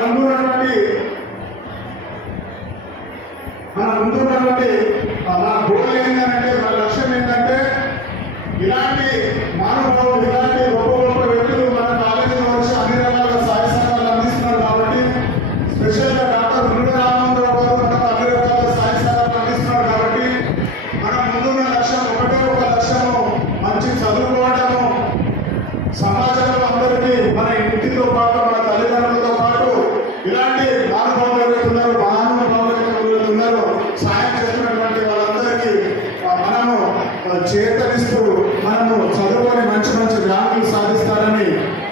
ముందున్నటువంటి మన గోల్ ఏంటంటే, మన లక్ష్యం ఏంటంటే, ఇలాంటి మానవులు, ఇలాంటి గొప్ప గొప్ప వ్యక్తులు మన కాలేజీలో వచ్చి అన్ని రకాల సహాయ సహకారాలు అందిస్తున్నారు. కాబట్టి స్పెషల్గా డాక్టర్ రామచంద్రరావు గారు మనకు అన్ని రకాల సహాయ సహకారాలు అందిస్తున్నారు. కాబట్టి మన ముందున్న లక్ష్యం ఒకటే ఒక లక్ష్యము, మంచి చదువుకోవడము, సమాజంలో అందరికీ మన ఇంటితో పాటు మన తల్లిదండ్రులతో పాటు ఇలాంటి మహానుభావులు ఎవరున్నారు, సాయం చేస్తున్నటువంటి వాళ్ళందరికీ మనము చేతనిస్తూ మనము చదువుకొని మంచి మంచి ర్యాంకులు సాధిస్తారని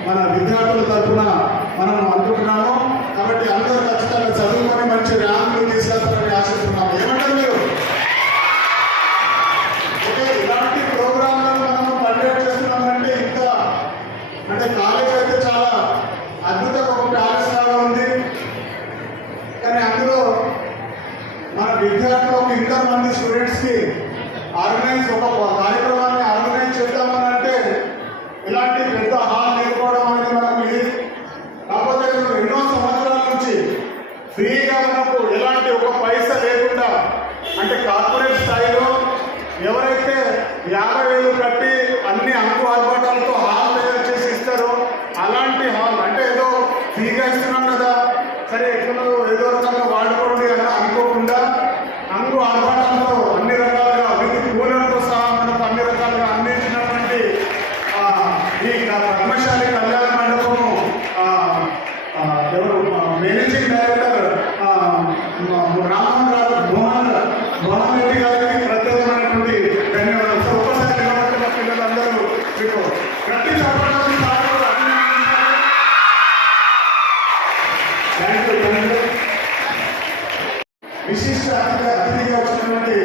మన విద్యార్థుల తరఫున మనం అనుకుంటున్నాము. కాబట్టి అందరూ ఖచ్చితంగా చదువుకొని మంచి ర్యాంకులు తీసుకెళ్తారని ఆశిస్తున్నాము. ఏమంటారు మీరు? ఓకే, ఇలాంటి ప్రోగ్రాంలను మనము కండక్ట్ చేస్తున్నామంటే ఇంకా అంటే కాలేజ్ అయితే చాలా అద్భుతంగా ఒక ప్యాలెస్ లాగా ఉంది. కానీ అందులో మన విద్యార్థులకు ఇంతమంది స్టూడెంట్స్కి ఒక కార్యక్రమాన్ని ఆర్గనైజ్ చేద్దామని అంటే ఇలాంటి పెద్ద హాల్ లేకపోవడం అనేది మనకు ఇది. కాకపోతే ఎన్నో సంవత్సరాల నుంచి ఫ్రీగా మనకు ఎలాంటి ఒక పైసా లేకుండా అంటే కార్పొరేట్ స్థాయిలో ఎవరైతే 50,000 కట్టి అన్ని అంకు ఆర్భాటాలతో హాల్ తయారు చేసి ఇస్తారో అలాంటి హాల్ అంటే ఏదో ఫ్రీగా ఇస్తున్నాం కదా, సరే ఎక్కడో ఏదో రకంగా వాడుకోండి అని అనుకోకుండా అంగు ఆర్భాటాలతో అన్ని రకాలుగా విత్ కూలర్తో సహా మనకు అన్ని రకాలుగా అందించినటువంటి ఈ పద్మశాలి కళ్యాణ మండపము ఎవరు మేనేజింగ్ డైరెక్టర్ మోహన్ రెడ్డి గారికి ప్రత్యేకమైనటువంటి ధన్యవాదాలు. ఒక్కసారి మా పిల్లలందరూ మీకు గట్టి చెప్పడం విశిష్ట అతిథిగా వచ్చినటువంటి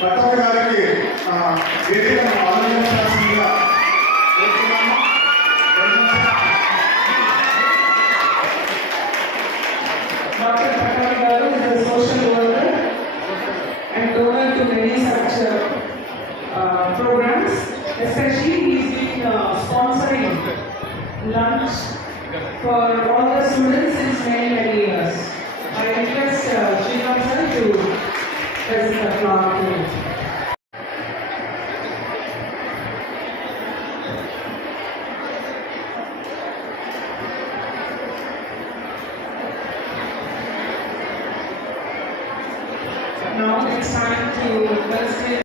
పట్టణ గారికి వేదికను ఆలోచించాల్సిందిగా కోరుతున్నాము. Dr. Patani Garu is a social worker and donor to many such programs. Especially, he's been sponsoring lunch for all the students since many years. I request Sriram sir to present the floor to him. Now it's time to welcome.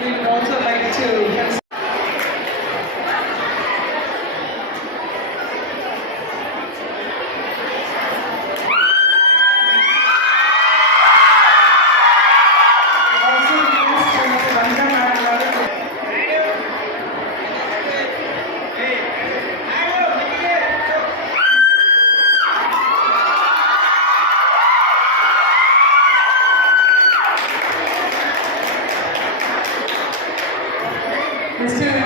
We would also like to Mr.